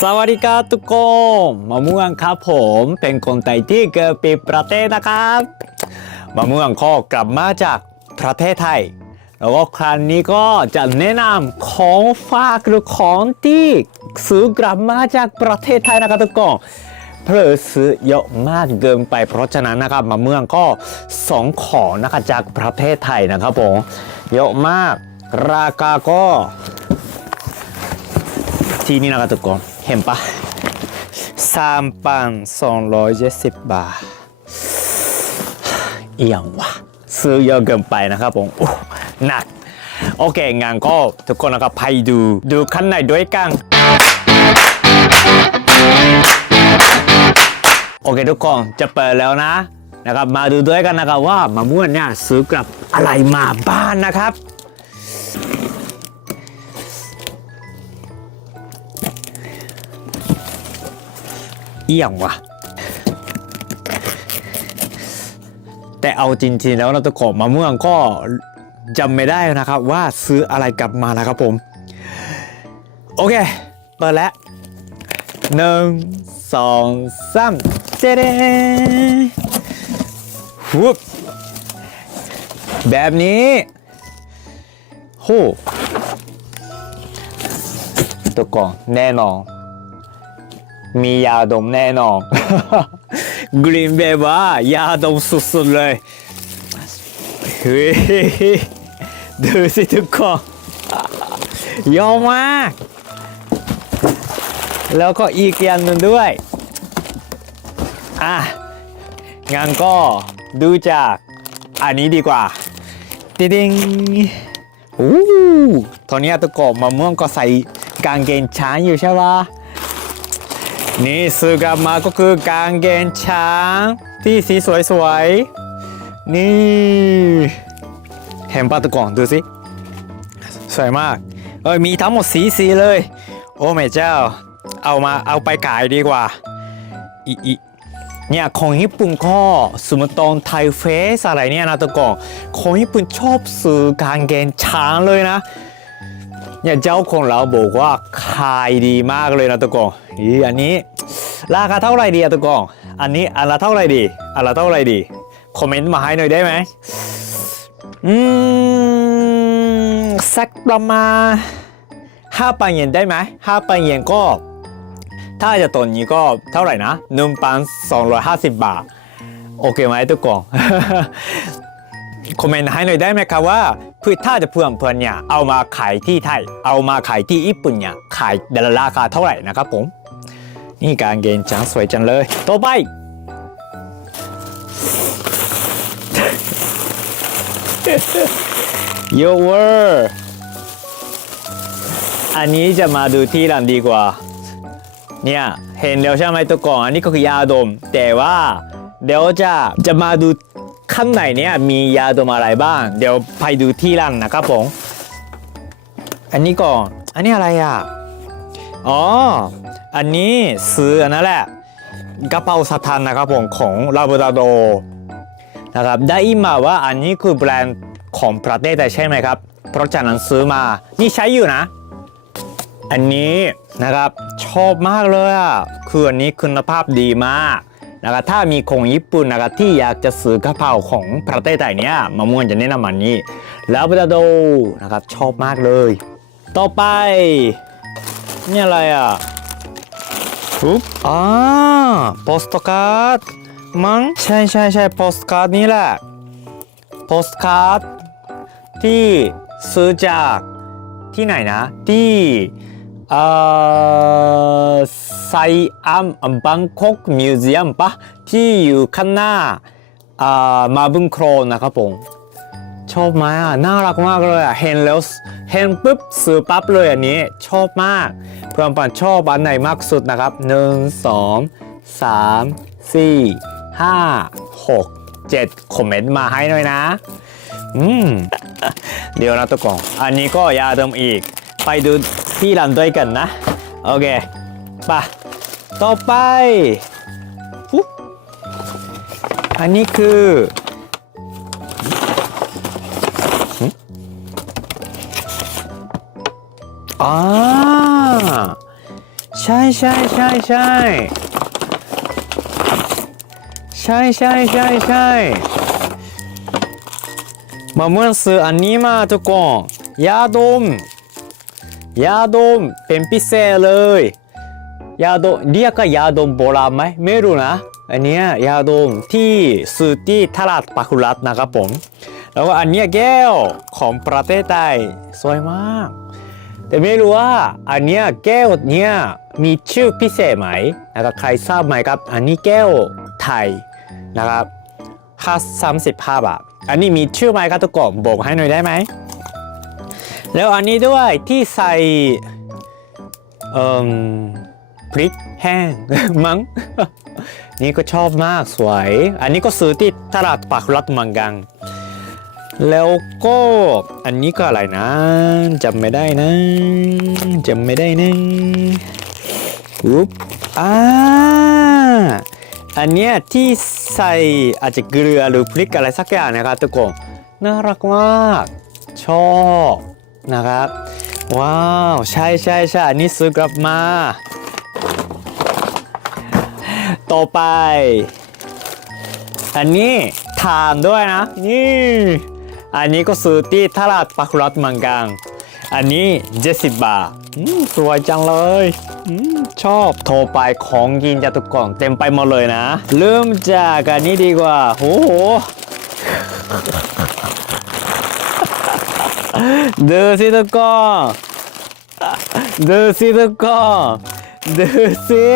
สวัสดีครับทุกคนมะม่วงครับผมเป็นคนไทยที่เกิดปีประเทศนะครับมะม่วงก็กลับมาจากประเทศไทย แล้วก็ครั้งนี้ก็จะแนะนำของฝากหรือของที่ซื้อกลับมาจากประเทศไทยนะครับทุกคนเพราะซื้อเยอะมากเกินไปเพราะฉะนั้นนะครับมะม่วงก็สองของนะครับจากประเทศไทยนะครับผมเยอะมากราคาก็ ที่นี่นะครับทุกคนเห็นปะสามพันสองร้อยเจ็ดสิบบาทเอียงวะซื้อเยอะเกินไปนะครับผมโอ้หนัก โอเคงานก็ทุกคนนะครับไปดูดูข้างในด้วยกันโอเคทุกคนจะเปิดแล้วนะนะครับมาดูด้วยกันนะครับว่ามะม่วงเนี่ยซื้อกลับอะไรมาบ้านนะครับ เอี่ยงวะแต่เอาจริงๆแล้วเราตะขอมะม่วงก็จำไม่ได้นะครับ ว่าซื้ออะไรกลับมานะครับผม โอเค เปิดแล้วหนึ่งสองสามเจเด้ฟุบแบบนี้ โหตัวกล่องแน่นอน มียาดมแน่นอนกรีนเบย์ว่ายาดมสุดๆเลยเฮ้ยดูสิทุกคนเยอะมาก แล้วก็อีกอย่างหนึ่งด้วย อะงั้นก็ดูจากอันนี้ดีกว่าติดิงอู้ตอนนี้ตะกอบมะม่วงก็ใส่กางเกงช้างอยู่ใช่ปะ นี่ซื้อกลับมาก็คือกางเกงช้างที่สีสวยๆ นี่เห็นปะตะกอนดูสิ สวยมาก เอ้ยมีทั้งหมดสีสีเลย โอ้แม่เจ้า เอามาเอาไปขายดีกว่า อีอีเนี่ยของญี่ปุ่นก็สมมติตอนไทยเฟสอะไรเนี่ยนะตะกอนของญี่ปุ่นชอบซื้อกางเกงช้างเลยนะเนี่ยเจ้าของเราบอกว่าขายดีมากเลยนะตะกอง อีอันนี้ ราคาเท่าไหร่ดีอะตะกอง อันนี้อันละเท่าไหร่ดี อันละเท่าไหร่ดี คอมเมนต์มาให้หน่อยได้ไหมอืมสักประมาณห้าพันเยนได้ไหมห้าพันเยนก็ ถ้าจะตนนี้ก็เท่าไหร่นะหนึ่งพันสองร้อยห้าสิบบาท โอเคไหมทุกคนคอมเมนต์ให้หน่อยได้ไหมครับว่าพื่ถ้าจะเพื่อนเพื่อนเนี่ยเอามาขายที่ไทย เอามาขายที่ญี่ปุ่นเนี่ยขายเดลราคาเท่าไหร่นะครับผม นี่กางเกงจังสวยจังเลยต่อไปโยเวอร์อันนี้จะมาดูที่ร้านดีกว่า เนี่ยเห็นแล้วใช่ไหมตัวก่อนอันนี้ก็คือยาดม แต่ว่าเดี๋ยวจะจะมาดูข้างในเนี่ยมียาดมอะไรบ้าง เดี๋ยวไปดูที่ร้านนะครับผมอันนี้ก่อน อันนี้อะไรอะ อ๋อ อันนี้ซื้ออันนั้นแหละกระเป๋าสถานนะครับผมของลาบราโดนะครับได้มาว่าอันนี้คือแบรนด์ของประเทศไทยใช่ไหมครับ เพราะฉะนั้นซื้อมา นี่ใช้อยู่นะ อันนี้นะครับชอบมากเลยอะคืออันนี้คุณภาพดีมากนะครับถ้ามีของญี่ปุ่นนะครับที่อยากจะซื้อกระเป๋าของประเทศไทยเนี่ยมะม่วงจะแนะนำอันนี้ล้วบราโดนะครับชอบมากเลย ต่อไป นี่อะไรอะ ปุ๊บอ่าโปสต์การ์ดมั้งใช่ใช่ใช่โปสต์การ์ดนี่แหละโปสต์การ์ดที่ซื้อจากที่ไหนนะ ที่เอ่อไซอัมบังคอกมิวเซียมปะที่อยู่ข้างหน้าอ่ามาบุญโครนะครับผม ชอบไหมอะน่ารักมากเลยอะ เห็นแล้ว เห็นปุ๊บซื้อปั๊บเลยอันนี้ ชอบมากเพื่อนปันชอบอันไหนมากสุดนะครับหนึ่งสองสามสี่ห้าหกเจ็ดคอมเมนต์มาให้หน่อยนะ อืม เดี๋ยวนะทุกคนอันนี้ก็ยาดมอีก ไปดูที่ร้านด้วยกันนะ โอเคไปต่อไป อันนี้คือ อ่าใช่ใช่ใช่ใช่ใช่ใช่ใช่ใช่มาเมื่อซื้ออันนี้มาทุกคนยาดมยาดมเป็นพิเศษเลยยาดมเรียกว่ายาดมโบราณไหมไม่รู้นะอันนี้ยาดมที่ซื้อที่ตลาดปักุรัตนะครับผม แล้วก็อันนี้แก้วของประเทศไทยสวยมาก แต่ไม่รู้ว่าอันเนี้ยแก้วเนี้ยมีชื่อพิเศษไหมนะครับใครทราบไหมครับ อันนี้แก้วไทยนะครับค่าสามสิบห้าบาทอันนี้มีชื่อไหมครับทุกคนบอกให้หน่อยได้ไหมแล้วอันนี้ด้วยที่ใส่เอ่มพริกแห้งมั้งนี่ก็ชอบมากสวย อันนี้ก็ซื้อที่ตลาดปากรัตมังกัง แล้วก็อันนี้ก็อะไรนะจำไม่ได้นะจำไม่ได้นะอุ๊บอ่าอันเนี้ยที่ใส่อาจจะเกลือหรือพริกอะไรสักอย่างนะครับทุกคนน่ารักมากชอบนะครับ ว้าวใช่ใช่ใช่อันนี้ซื้อกลับมา ต่อไป อันนี้ทานด้วยนะ นี่ อันนี้ก็ซื้อที่ตลาดปักรัตมังกังอันนี้ 70 บาทสวยจังเลยอชอบโทรไปของกินจะตุกกล่องเต็มไปหมดเลยนะ เริ่มจากอันนี้ดีกว่าโอ้โหดูสิทุกคนดูสิทุกคนดูสิ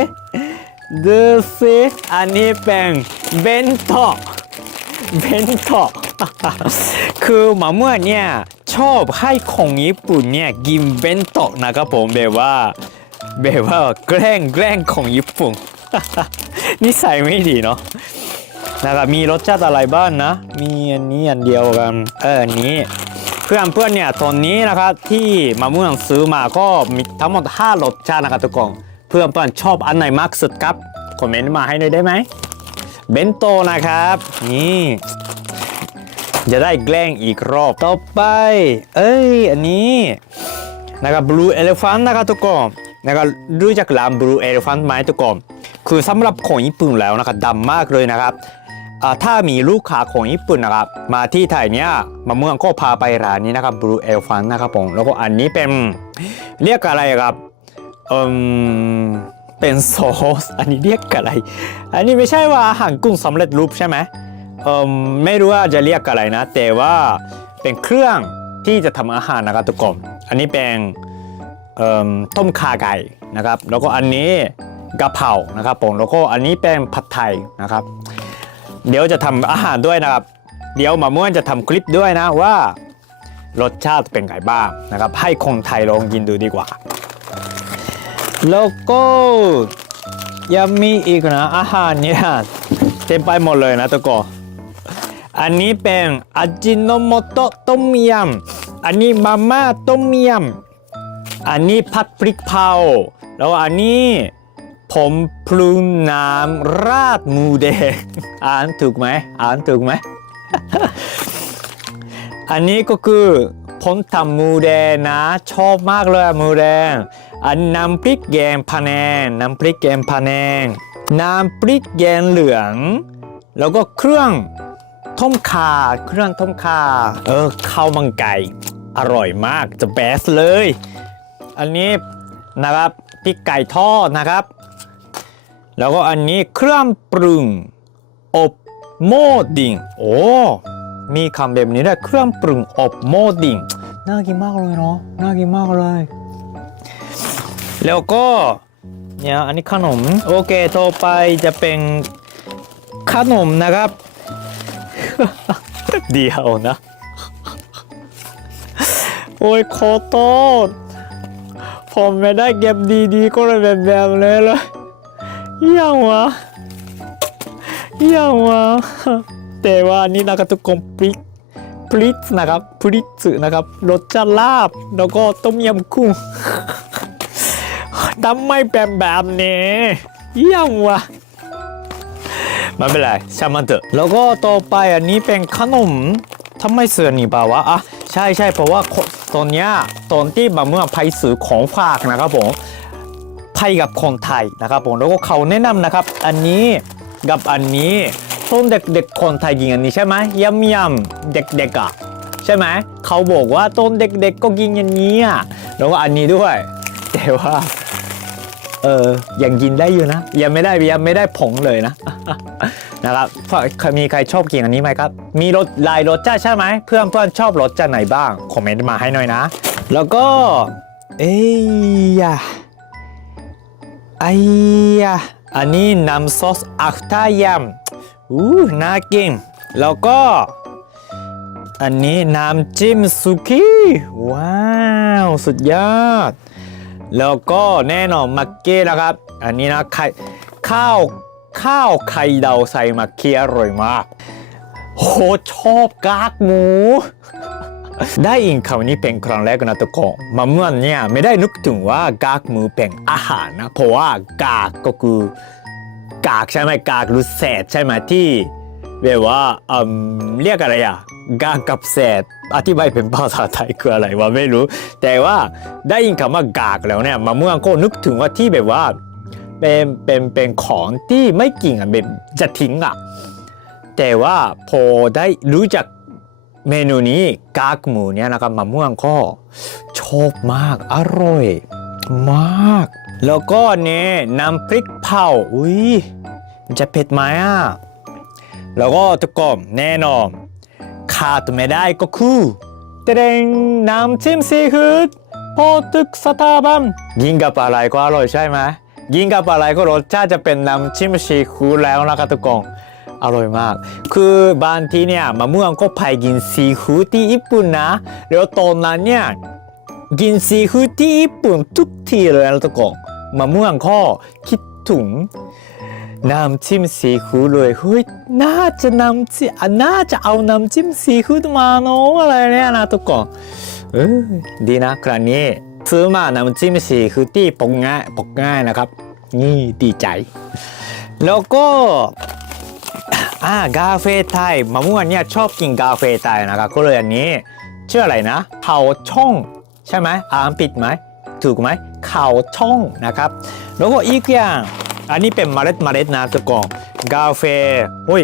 ดูสิอันนี้เป็นเบนโตเบนโต คือหมาเมื่อเนี่ยชอบให้ของญี่ปุ่นเนี่ยกินเบนโตะนะครับผมแบบว่าแบบว่าแกล้งแกล้งของญี่ปุ่นนิสัยไม่ดีเนาะนะครับมีรสชาติอะไรบ้างนะ มีอันนี้อันเดียวกันเอออันนี้เพื่อนเพื่อนเนี่ยตอนนี้นะครับที่มะม่วงซื้อมาก็มีทั้งหมด 5รสชาตินะครับทุกคนเพื่อนเพื่อนชอบอันไหนมากสุดครับคอมเมนต์มาให้หน่อยได้ไหมเบนโตนะครับนี่ จะได้แกล้งอีกรอบต่อไป เอ้ย อันนี้นะครับ Blue Elephant นะครับทุกคนนะครับรู้จักร้าน Blue Elephant ไหมทุกคนคือสำหรับของญี่ปุ่นแล้วนะครับดำมากเลยนะครับถ้ามีลูกค้าของญี่ปุ่นนะครับ มาที่ไทยเนี่ยมาเมืองก็พาไปร้านนี้นะครับ Blue Elephant นะครับผมแล้วก็อันนี้เป็นเรียกอะไรครับเอืมเป็นซอสอันนี้เรียกอะไร อันนี้ไม่ใช่ว่าอาหารกุ้งสำเร็จรูปใช่ไหม ไม่รู้ว่าจะเรียกอะไรนะ แต่ว่าเป็นเครื่องที่จะทำอาหารนะครับทุกคนอันนี้เป็นต้มข่าไก่นะครับ แล้วก็อันนี้กะเพรานะครับผมแล้วก็อันนี้เป็นผัดไทยนะครับ เดี๋ยวจะทำอาหารด้วยนะครับ เดี๋ยวมาม่วนจะทำคลิปด้วยนะว่ารสชาติเป็นไงบ้างนะครับ ให้คนไทยลองกินดูดีกว่า แล้วก็ยังมีอีกนะอาหารเนี่ยเต็มไปหมดเลยนะทุกคน อันนี้เป็นอาจิโนโมโตะต้มยำอันนี้มาม่าต้มยำอันนี้ผัดพริกเผาแล้วอันนี้ผมพลุงน้ำราดหมูแดงอ่านถูกไหมอ่านถูกไหม อันนี้ก็คือผมทำหมูแดงนะ ชอบมากเลยหมูแดง อันน้ำพริกแกงพะแนงน้ำพริกแกงพะแนงน้ำพริกแกงเหลือง แล้วก็เครื่อง ต้มข่าเครื่องต้มข่าเออข้าวมังไก่อร่อยมากจะ best เลย อันนี้นะครับพริกไก่ทอดนะครับ แล้วก็อันนี้เครื่องปรุงอบโมดิงโอ้มีคำแบบนี้ด้วยเครื่องปรุงอบโมดิงน่ากินมากเลยเนาะน่ากินมากเลย แล้วก็เนี่ยอันนี้ขนม โอเคต่อไปจะเป็นขนมนะครับ เดียวนะ โอ้ยขอโทษผมไม่ได้เก็บดีๆ ก็เลยแบบแบบนี้เลยยังวะยังวะแต่ว่านี่นะครับทุกคนพริกพริกนะครับพริกสึนะครับรสชาติลาบแล้วก็ต้มยำกุ้งทำไมเป็นแบบนี้ยังวะ ไม่เป็นไรช่างมันเถอะแล้วก็ต่อไปอันนี้เป็นขนมทำไมเสือนี่เปล่าวะอะใช่ใช่เพราะว่าตอนเนี้ยตอนที่มาเมื่อไปซื้อของฝากนะครับผมไทยกับคนไทยนะครับผมแล้วก็เขาแนะนำนะครับ อันนี้กับอันนี้ต้นเด็กๆคนไทยกินอันนี้ใช่ไหมยำยำเด็กๆอะใช่ไหมเขาบอกว่าต้นเด็กๆก็กินอย่างนี้อะแล้วก็อันนี้ด้วย แต่ว่า เออยังกินได้อยู่นะ ยังไม่ได้ยังไม่ได้ผงเลยนะ นะครับพราะมีใครชอบกินอันนี้ไหมครับ มีรสลายรสชาใช่ไหมเพื่อนเพื่อนชอบรสชาไหนบ้างคอมเมนต์มาให้หน่อยนะ แล้วก็ เอ้ยยะไอ้ยะอันนี้น้ำซอสอักตายำอู้น่ากินแล้วก็อันนี้น้ำจิ้มสุกี้ ว้าว สุดยอด แล้วก็แน่นอนมักเก้นะครับ อันนี้นะไข่ข้าวข้าวไข่ดาวใส่มักเก้อร่อยมากโหชอบกากหมู ได้ยินคำนี้เป็นครั้งแรกนะทุกคนมาเมื่อเนี่ยไม่ได้นึกถึงว่ากากหมูเป็นอาหารนะ เพราะว่ากากก็คือกากใช่ไหมกากหรือเศษใช่ไหมที่ แบบว่าเรียกอะไรอะกากกับเศษอธิบายเป็นภาษาไทยคืออะไรวะไม่รู้ แต่ว่าได้ยินคำว่ากากแล้วเนี่ยมาเมื่อก็นึกถึงว่าที่แบบว่าเป็นเป็นเป็นของที่ไม่กินอะแบบจะทิ้งอะแต่ว่าพอได้รู้จักเมนูนี้กากหมูเนี่ยนะครับมะม่วงก็ชอบมากอร่อยมาก แล้วก็เนี่ยน้ำพริกเผาอุ้ยจะเผ็ดไหมอะ แล้วก็ทุกคนแน่นอนขาดไม่ได้ก็คือเตรงน้ำจิ้มซีฟู้ดพอตึกสถาบันยิงกับอะไรก็อร่อยใช่ไหมยิงกับอะไรก็รสชาติจะเป็นน้ำจิ้มซีฟู้ดแล้วนะครับทุกคนอร่อยมาก คือบางทีเนี่ยมะม่วงก็ไปกินซีฟู้ดที่ญี่ปุ่นนะ แล้วตอนนั้นเนี่ยกินซีฟู้ดที่ญี่ปุ่นทุกทีเลยนะทุกคนมะม่วงก็คิดถึง น้ำจิ้มซีฟู้ดเลยเฮ้ยน่าจะน้ำจิ้มอะน่าจะเอาน้ำจิ้มซีฟู้ดมาเนาะอะไรเนี่ยนะทุกคนเออดีนะครั้งนี้ซื้อมาน้ำจิ้มซีฟู้ดที่ปกง่ายปกง่ายนะครับ นี่ดีใจ แล้วก็อ่ากาเฟไทยมะม่วงเนี่ยชอบกินกาเฟไทยนะครับก็เลยอันนี้ชื่ออะไรนะเขาช่องใช่ไหมอ่านผิดไหมถูกไหมเขาช่องนะครับแล้วก็อีกอย่าง อันนี้เป็นเมล็ดเมล็ดนะทุกคนกาแฟโอ้ย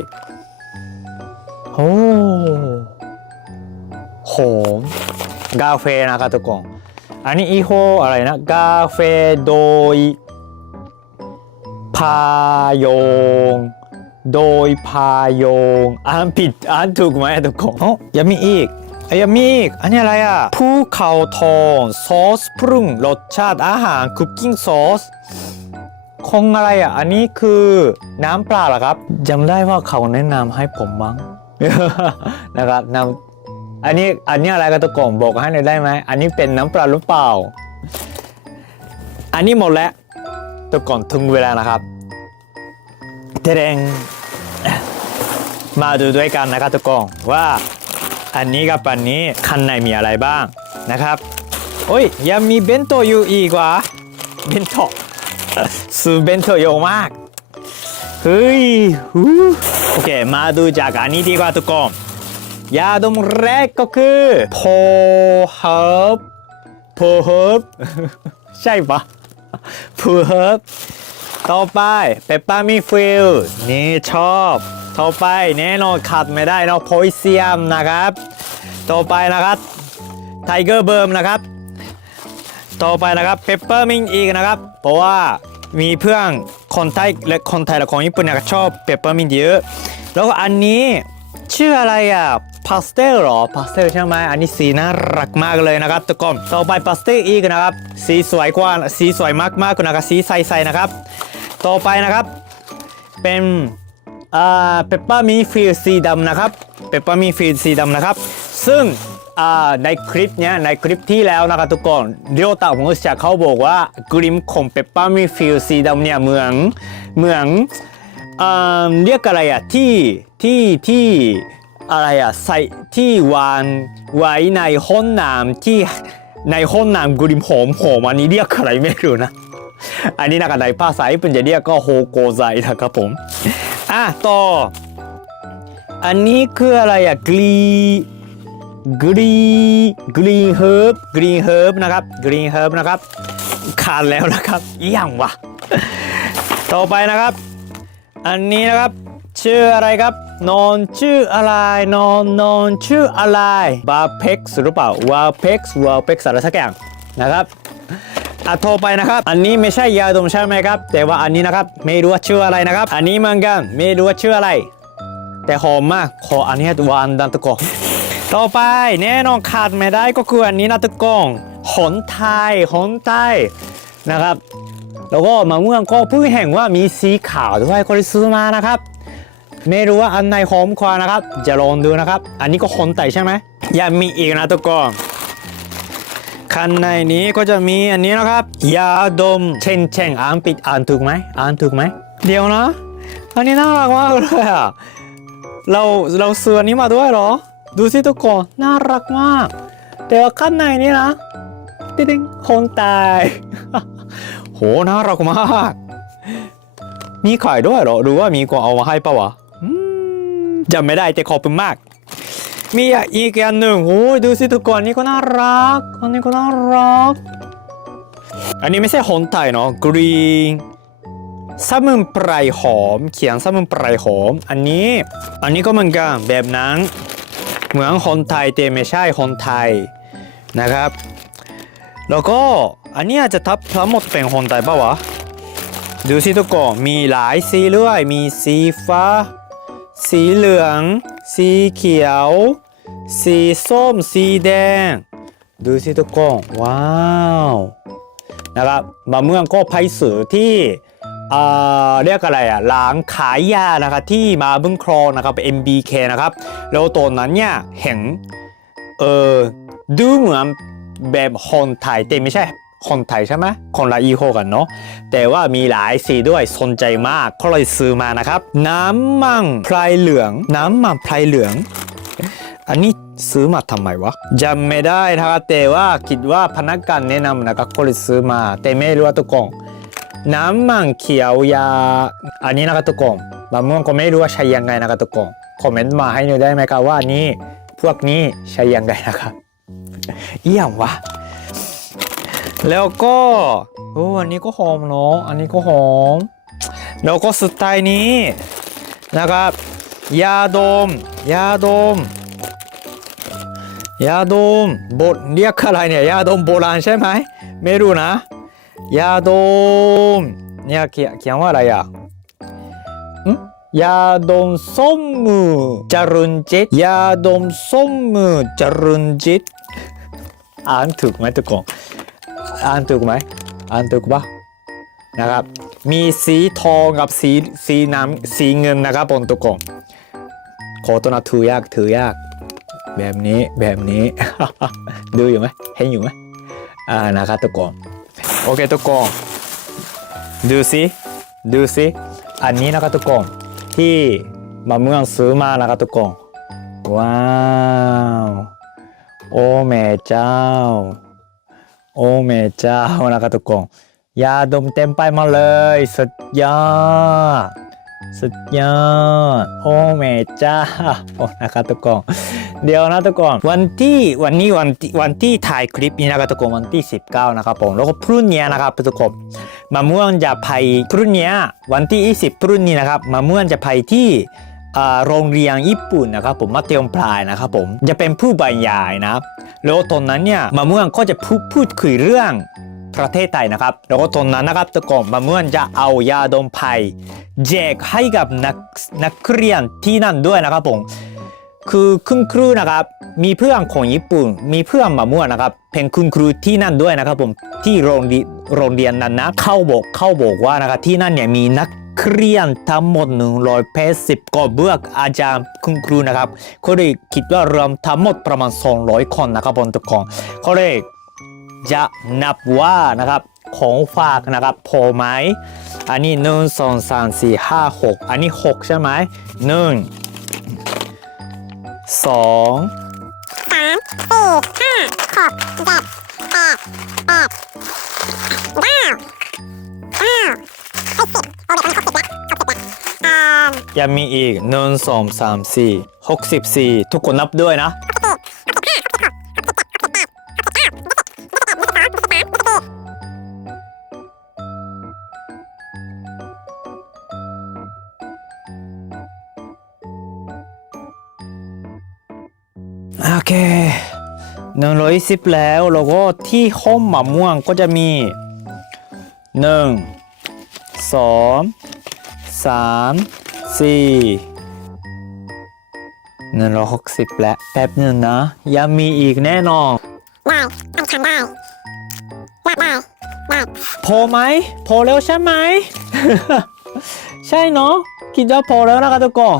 โอ้หอมกาแฟนะครับทุกคนอันนี้อีโฮอะไรนะกาแฟโดยพายงโดยพายงอ่านผิดอ่านถูกไหมทุกคนอ๋อยังมีอีกอะยังมีอีกอันนี้อะไรอะภูเขาทองซอสปรุงรสชาติอาหารคุกกิ้งซอส คงอะไรอะ อันนี้คือน้ำปลาเหรอครับจำได้ว่าเขาแนะนำให้ผมมั้ง นะครับน้ำอันนี้อันนี้อะไรกันตะกอนบอกให้หน่อยได้ไหมอันนี้เป็นน้ำปลาหรือเปล่า อันนี้หมดแล้วทุกคนถึงเวลานะครับเทเดงมาดูด้วยกันนะครับทุกคนว่าอันนี้กับอันนี้ข้างในมีอะไรบ้างนะครับ โอ้ยยังมีเบนโตอยู่อีกว่าเบนโต ซื้อเบนโตเยอะมากเฮ้ยโอเค มาดูจากอันนี้ดีกว่าทุกคนยาดมแรกก็คือโพเฮิร์บโพเฮิร์บใช่ปะเพื่อต่อไปเปปปามีฟิลนี่ชอบต่อไปแน่นอนขาดไม่ได้เนาะโพลิเซียมนะครับ ต่อไปนะครับไทเกอร์เบิร์มนะครับ ต่อไปนะครับเปปเปอร์มินอีกนะครับ เพราะว่ามีเพื่อนคนไทยและคนไทยและคนญี่ปุ่นเนี่ยชอบเปปเปอร์มินเยอะ แล้วก็อันนี้ชื่ออะไรอะพาสเทลหรอพาสเทลใช่ไหมอันนี้สีน่ารักมากเลยนะครับทุกคนต่อไปพาสเทลอีกนะครับ สีสวยกว่าสีสวยมากๆนะครับสีใสๆนะครับ ต่อไปนะครับเป็นอ่าเปปเปอร์มิฟิลสีดำนะครับเปปเปอร์มิฟิลสีดำนะครับ ซึ่ง ในคลิปเนี้ยในคลิปที่แล้วนะครับทุกคนเดียวตาของเสียเขาบอกว่ากริมของเปปเปอร์มิฟิลสีดำเนี่ยเหมือนเหมือนเรียกอะไรอะที่ที่ที่อะไรอะใส่ที่วางไว้ในห้องน้ำที่ในห้องน้ำกริมหอมหอมอันนี้เรียกอะไรไม่รู้นะอันนี้นะครับในภาษาญี่ปุ่นจะเรียกก็โฮโกไซนะครับผมอะต่ออันนี้คืออะไรอะกรี กรีกรีเฮิร์บกรีเฮิร์บนะครับกรีเฮิร์บนะครับขาดแล้วนะครับอีหยังวะต่อไปนะครับ อันนี้นะครับ ชื่ออะไรครับ นอนชื่ออะไรนอนนอนชื่ออะไรบาเพ็กซ์หรือเปล่าวาเพ็กซ์วาเพ็กซ์อะไรสักอย่างนะครับอะต่อไปนะครับ อันนี้ไม่ใช่ยาดมใช่ไหมครับ แต่ว่าอันนี้นะครับไม่รู้ว่าชื่ออะไรนะครับ อันนี้เหมือนกันไม่รู้ว่าชื่ออะไร แต่หอมมากขออันนี้วานดันตะกอ ต่อไปแน่นอนขาดไม่ได้ก็คืออันนี้นะตะกอนหอนไทยหอนไทยนะครับ แล้วก็มะม่วงก็พิ่งเห็นว่ามีสีขาวด้วยก็เลยซื้อมานะครับ ไม่รู้ว่าอันไหนหอมกว่านะครับ จะลองดูนะครับ อันนี้ก็หอนไตใช่ไหมยังมีอีกนะทุกคนข้างในนี้ก็จะมีอันนี้นะครับยาดมเชงเชงอ่านปิดอ่านถูกไหมอ่านถูกไหมเดี๋ยวนะ อันนี้น่ารักมากเลยอะเราเราซื้ออันนี้มาด้วยเหรอ ดูสิทุกคน น่ารักมาก แต่ว่าข้างในนี้นะติ๊งคนตาย โห น่ารักมาก มีขายด้วยเหรอ หรือว่ามีคนเอามาให้ปะวะจำไม่ได้แต่ขอบคุณมาก มีอีกอันหนึ่งโอ้ยดูสิทุกคนอันนี้ก็น่ารัก อันนี้ก็น่ารัก อันนี้ไม่ใช่หอนไทยเนาะ กรีนสมุนไพรหอม เขียนสมุนไพรหอม อันนี้ อันนี้ก็เหมือนกันแบบนั้น เหมือนหอนไทยแต่ไม่ใช่หอนไทยนะครับ แล้วก็อันนี้อาจจะทับทั้งหมดเป็นคนไทยปะวะดูสิทุกคนมีหลายสีเลยมีสีฟ้า สีเหลือง สีเขียว สีส้ม สีแดง ดูสิทุกคนว้าวนะครับมะม่วงก็ไปสื่อที่ เรียกอะไรอะร้านขายยานะครับที่มาบึงครองนะครับ MBK นะครับแล้วตอนนั้นเนี่ยเห็นเออดูเหมือนแบบคนไทยแต่ไม่ใช่คนไทยใช่ไหมคนละยี่ห้อกันเนาะแต่ว่ามีหลายสีด้วยสนใจมากก็เลยซื้อมานะครับ น้ำมันพรายเหลือง น้ำมันพรายเหลือง อันนี้ซื้อมาทำไมวะจำไม่ได้นะครับแต่ว่าคิดว่าพนักงานแนะนำนะครับก็เลยซื้อมา แต่ไม่รู้ว่าทุกคน น้ำมันเขียวยา อันนี้นะครับทุกคนบางม่วงก็ไม่รู้ว่าใช้ยังไงนะครับทุกคนคอมเมนต์มาให้หน่อยได้ไหมครับว่านี้พวกนี้ใช้ยังไงนะครับเอี่ยมวะแล้วก็โอ้อันนี้ก็หอมเนาะอันนี้ก็หอม แล้วก็สุดท้ายนี้นะครับ ยาดม ยาดม ยาดมบทเรียกอะไรเนี่ย ยาดมโบราณใช่ไหม ไม่รู้นะ ยาดมเนี่ยเขียนเขียนว่าอะไรอะหึยาดมส้มมือจรุนจิตยาดมส้มมือจรุนจิตอ่านถูกไหมทุกคนอ่านถูกไหมอ่านถูกปะนะครับ มีสีทองกับสีสีน้ำสีเงินนะครับผมทุกคนโคตรนะถือยากถือยาก แบบนี้แบบนี้ ดูอยู่ไหมเห็นอยู่ไหมอ่านะครับทุกคน โอเคทุกคนดูสิดูสิอันนี้นะครับทุกคนที่มะม่วงซื้อมานะครับทุกคนว้าวโอ้แม่เจ้า โอ้แม่เจ้านะครับทุกคนยาดมเต็มไปมาเลยสุดยอด สุดยอด โอ้แม่เจ้าโอ้นะครับทุกคนเดี๋ยวนะทุกคนวันที่วันนี้วันที่วันที่ถ่ายคลิปนี้นะครับทุกคนวันที่ 19 นะครับผมแล้วก็พรุ่งนี้นะครับทุกคนมะม่วงจะไปพรุ่งนี้วันที่ 20 พรุ่งนี้นะครับมะม่วงจะไปที่โรงเรียนญี่ปุ่นนะครับผมมัธยมปลายนะครับผมจะเป็นผู้บรรยายนะครับแล้วตอนนั้นเนี่ยมะม่วงก็จะพูดพูดคุยเรื่อง ประเทศไทยนะครับ แล้วก็ตอนนั้นนะครับแตะกอนมะม่วงจะเอายาดมไพรแจกให้กับนักนักเรียนที่นั่นด้วยนะครับผมคือคุณครูนะครับ มีเพื่อนของญี่ปุ่น มีเพื่อนมะม่วงนะครับ เป็นคุณครูที่นั่นด้วยนะครับผมที่โรงเรียนโรงเรียนนั้นนะเข้าบอกเข้าบอกว่านะครับที่นั่นเนี่ยมีนักเครียนทั้งหมด180กว่าเบือกอาจารย์คุณครูนะครับเขาเลยคิดว่ารวมทั้งหมดประมาณ 200 คนนะครับบนทุกคนเขาเลย จะนับว่านะครับของฝากนะครับพอไหมอันนี้หนึ่งสองสามสี่ห้าหกอันนี้หกใช่ไหมหนึ่งสองสามสี่ห้าหกเจ็ดแปดแปดเก้าเก้าไอ้สิบโอ้เดี๋ยวตอนนี้ครบสิบละครบสิบละอ่ายังมีอีกหนึ่งสองสามสี่หกสิบสี่ทุกคนนับด้วยนะ 110 แล้วแล้วก็ที่ห้มมะม่วงก็จะมี 1 2 3 4 160 แล้วแป๊บนึงนะ ยังมีอีกแน่นอนได้อทำได้ได้ได้ได้พอไหม พอแล้วใช่ไหม ใช่เนาะคิดว่าพอแล้วนะครับทุกคน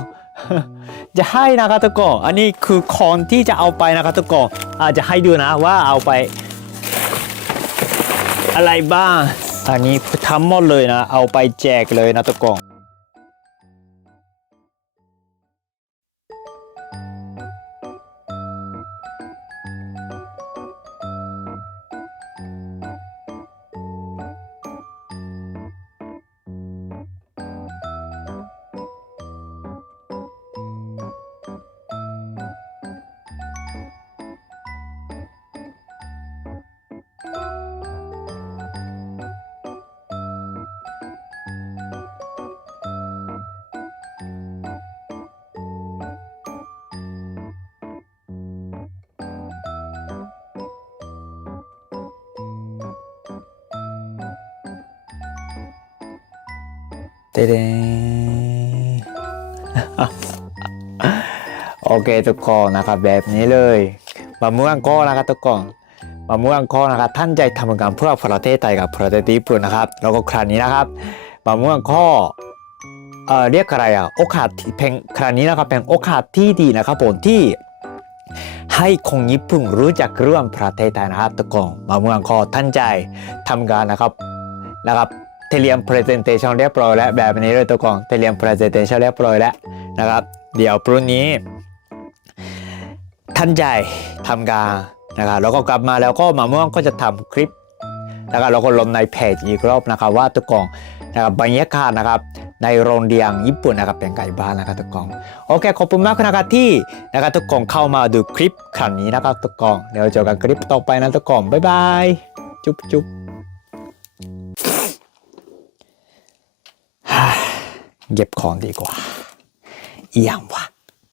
จะให้นะครับทุกคนอันนี้คือของที่จะเอาไปนะครับทุกคนอาจจะให้ดูนะว่าเอาไป อะไรบ้างอันนี้ทั้งหมดเลยนะ เอาไปแจกเลยนะทุกคน เตเดงโอเคทุกคนนะครับแบบนี้เลยมะม่วงก็นะครับทุกคนมะม่วงก็นะครับท่านใจทำงานเพื่อประเทศไทยกับประเทศญี่ปุ่นนะครับ แล้วก็ครั้งนี้นะครับมะม่วงก็เอ่อเรียกอะไรอะโอกาสที่เป็นครั้งนี้นะครับเป็นโอกาสที่ดีนะครับผมที่ให้คนญี่ปุ่นรู้จักเรื่องประเทศไทยนะครับทุกคนมะม่วงก็ท่านใจทำงานนะครับนะครับ เตรียม presentation เรียบร้อยแล้ว แบบนี้เลยทุกคนเตรียม presentation เรียบร้อยแล้วนะครับ เดี๋ยวพรุ่งนี้ ท่านใจทำงานนะครับแล้วก็กลับมาแล้วก็มะม่วงก็จะทำคลิปนะครับแล้วก็ลงในเพจอีกรอบนะครับ ว่าทุกคนนะครับบรรยากาศนะครับในโรงเรียนญี่ปุ่นนะครับเป็นไก่บ้านนะครับทุกคนโอเคขอบคุณมากนะครับที่นะครับทุกคนเข้ามาดูคลิปครั้งนี้นะครับทุกคนเดี๋ยวเจอกันคลิปต่อไปนะทุกคนบ๊ายบายจุ๊บจุ๊บ เก็บของดีกว่า อย่างวะ